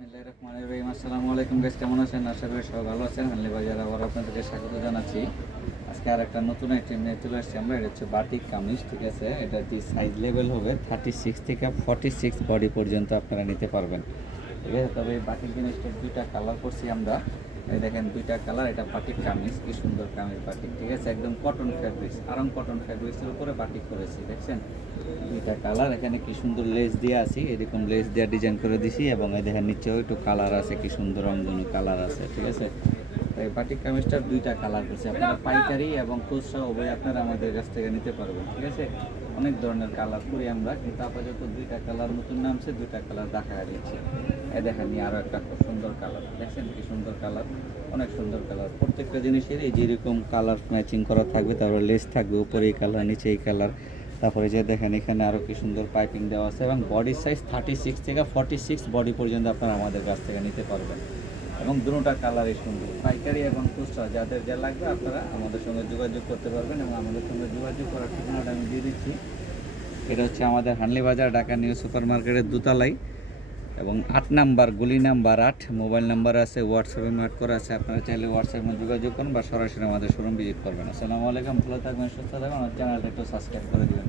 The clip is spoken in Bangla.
বিসমিল্লাহির রহমানির রহিম। আসসালামু আলাইকুম গাইস, কেমন আছেন? আশা করি সবাই ভালো আছেন। হানলি বাজার আবার আপনাদেরকে স্বাগত জানাচ্ছি। আজকে আর একটা নতুন আইটেম নিয়ে চলে আসছি আমরা। এটা হচ্ছে বাটিক কামিজ, ঠিক আছে? এটা যে সাইজ লেভেল হবে 36 থেকে 46 বডি পর্যন্ত আপনারা নিতে পারবেন, ঠিক আছে? তবে এই বাটিক জিনিসটার দুইটা কালার করছি আমরা। এই দেখেন দুইটা কালার। এটা বাটিক কামিজ, কি সুন্দর কামিজ বাটিক, ঠিক আছে? একদম কটন ফ্যাব্রিক্স, আরাম কটন ফ্যাব্রিক্সের উপরে বাটিক করেছি, দেখছেন? দুইটা কালার। এখানে কি সুন্দর লেস দিয়ে আছে, এরকম লেস দিয়ে ডিজাইন করে দিছি, এবং এই দেখেন নিচেও একটু কালার আছে, কি সুন্দর রংধনু কালার আছে, ঠিক আছে? এই বাটিক কামিজটার দুইটা কালার করছে। আপনারা পাইকারি এবং খুচরা উভয় আপনারা আমাদের কাছ থেকে নিতে পারবেন, ঠিক আছে? অনেক ধরনের কালার করি আমরা, কিন্তু আপাতত দুইটা কালার নতুন নামছে, দুইটা কালার দেখা দিচ্ছি। এই দেখেন আরও একটা খুব সুন্দর কালার, দেখছেন কি সুন্দর কালার, অনেক সুন্দর কালার। প্রত্যেকটা জিনিসের এই যেরকম কালার ম্যাচিং করা থাকবে, তারপরে লেস থাকবে, উপরে এই কালার, নিচে এই কালার। তারপরে যে দেখেন এখানে আরও কি সুন্দর পাইপিং দেওয়া আছে, এবং বডি সাইজ 36 থেকে 46 বডি পর্যন্ত আপনারা আমাদের কাছ থেকে নিতে পারবেন, এবং দুটোটা কালারই সুন্দর। পাইকারি এবং খুচরা যাদের যা লাগবে আপনারা আমাদের সঙ্গে যোগাযোগ করতে পারবেন, এবং আমাদের সঙ্গে যোগাযোগ করার ঠিকানাটা আমি দিয়ে দিচ্ছি। এটা হচ্ছে আমাদের হানলি বাজার, ঢাকা নিউ সুপার মার্কেটের দোতলায়, এবং 8 নাম্বার, গলি নাম্বার 8। মোবাইল নাম্বার আছে, হোয়াটসঅ্যাপে ম্যাট করা আছে। আপনারা চাইলে হোয়াটসঅ্যাপে যোগাযোগ করুন বা সরাসরি আমাদের শোরুম ভিজিট করবেন। আসসালামু আলাইকুম, ভালো থাকবেন, সুস্থ থাকবেন। আমার চ্যানেলটা একটু সাবস্ক্রাইব করে দেবেন।